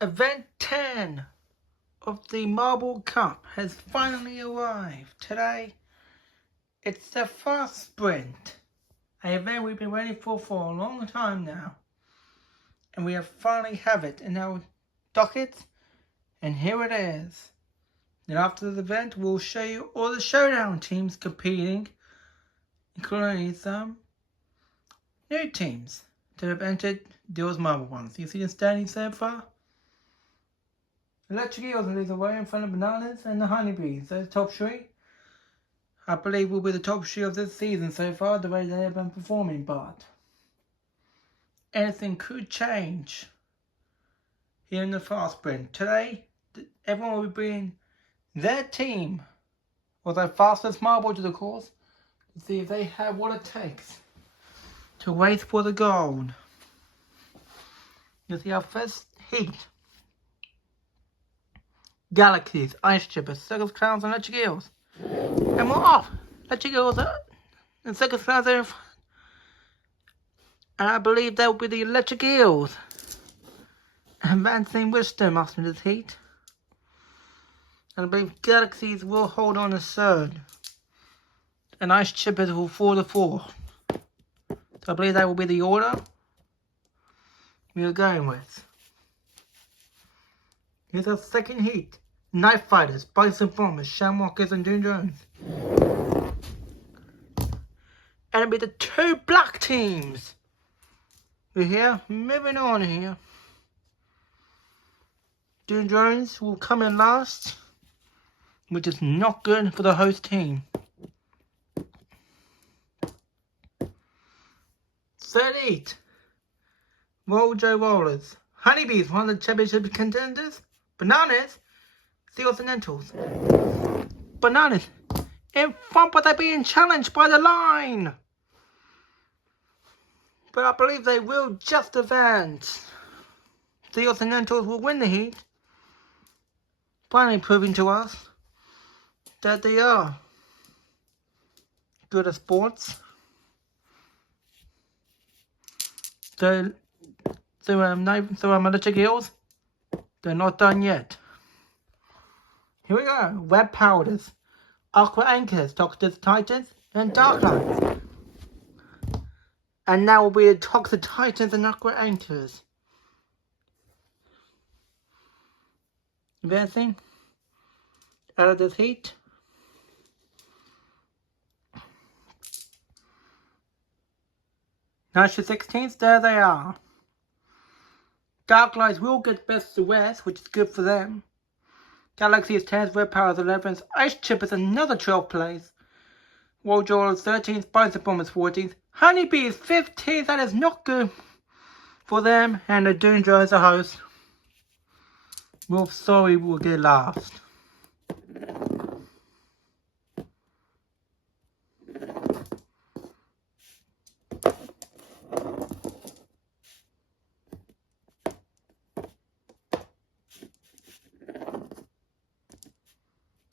Event 10 of the Marble Cup has finally arrived. Today, it's the fast sprint, an event we've been waiting for a long time now. And we have finally have it in our docket, and here it is. Then after the event, we'll show you all the showdown teams competing, including some new teams that have entered Dyls Marble ones. You see the standings so far? Electric Eels leads away in front of Bananas and the Honeybees. Those top three, I believe, will be the top three of this season so far, the way they have been performing, but anything could change here in the fast sprint. Today, everyone will be bringing their team, or their fastest marble to the course, to see if they have what it takes to race for the gold. You'll see our first heat. Galaxies, Ice Chippers, Circus Clowns and Electric Eels. And we're off! Electric Eels and Circus Clowns are in front. And I believe that will be the Electric Eels advancing wisdom after this heat. And I believe Galaxies will hold on to third. And Ice Chippers will fall to fourth. So I believe that will be the order we are going with. Here's our second heat. Knife Fighters, Bison Bombers, Shamrockers and Doom Jones. And it'll be the two black teams. We're here, moving on here. Doom Jones will come in last, which is not good for the host team. Third heat. Rojo Rollers. Honeybees, one of the championship contenders. Bananas, Seals and Lentils. Bananas in front, but they're being challenged by the line. But I believe they will just advance. Seals and Lentils will win the heat, finally proving to us that they are good at sports. So Electric Eels, they're not done yet. Here we go. Red Powders, Aqua Anchors, Toxic Titans, and Dark Lights. And now will be the Toxic Titans and Aqua Anchors. Advancing out of this heat. Now to 16th, there they are. Dark Lights will get best to West, which is good for them. Galaxy is 10th, Red Powers 11th, Ice Chippers another 12th place. Rojo is 13th, Bison Bombers 14th, Honeybee is 15th, that is not good for them, and the Doom Jones, the host, will get last.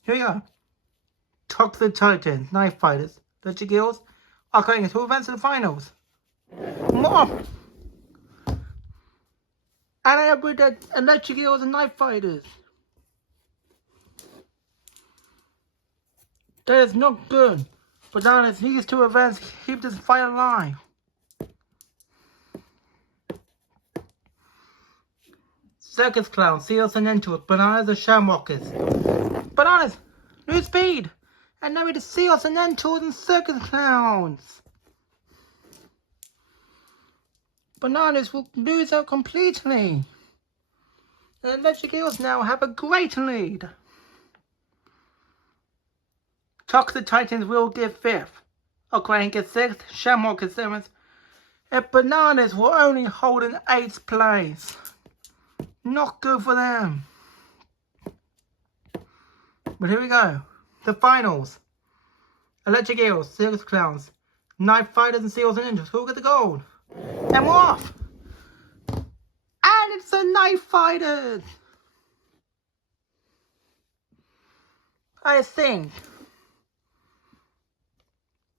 Here we go. Toxic Titans, Knife Fighters, Electric Eels are going to advance to the finals. More! And I have with the Electric Eels and Knife Fighters. That is not good. Bananas needs to advance, keep this fight alive. Circus Clowns, Seals and Lentils, Bananas and Shamrockers. Bananas, lose speed. And now it is Seals and Lentils and Circus Clowns. Bananas will lose out completely. The Electric Eels now have a great lead. Toxic Titans will get 5th. Aqua gets 6th, Shamrock gets 7th. And Bananas will only hold in 8th place. Not good for them. But here we go. The finals. Electric Eels, Circus Clowns, Knife Fighters and Seals and Ninjas. Who will get the gold? And we're off. And it's the Knife Fighters. I think.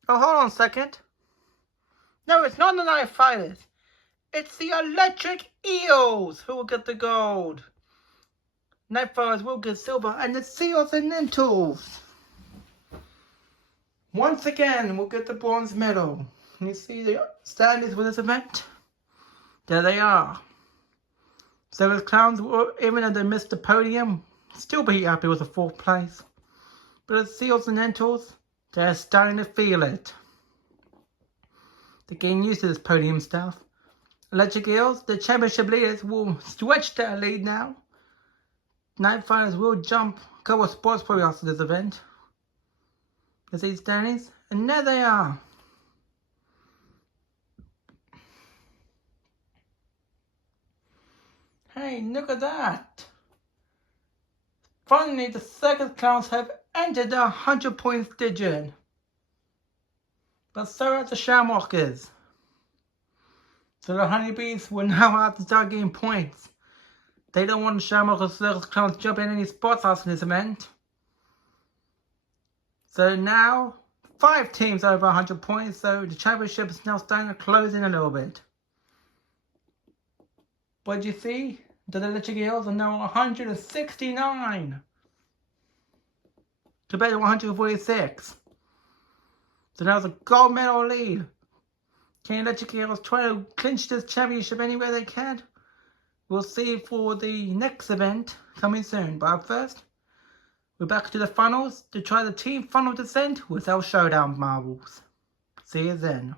Oh, hold on a second. No, it's not the Knife Fighters. It's the Electric Eels who will get the gold. Nightfires will get silver, and the Seals and Nintals once again will get the bronze medal. Can you see the standings for this event? There they are. So the Clowns, even though they missed the podium, still be happy with the 4th place. But the Seals and Nintals, they're starting to feel it. They're getting used to this podium stuff. Electric Eels, the championship leaders, will stretch their lead now. Nightfires will jump a couple of spots probably after this event. You see the standings? And there they are. Hey, look at that. Finally, the Circus Clowns have entered the 100 points digit. But so have the Shamrockers. So the Honeybees will now have to start getting points. They don't want the Shamrock or Circus Clowns jumping in any spots after this event. So now, 5 teams over 100 points, so the championship is now starting to close in a little bit. But you see, the Electric Eels are now 169 compared to 146. So now it's a gold medal lead. Can Electric Eels try to clinch this championship anywhere they can? We'll see for the next event coming soon. But first, we're back to the funnels to try the team funnel descent with our showdown marbles. See you then.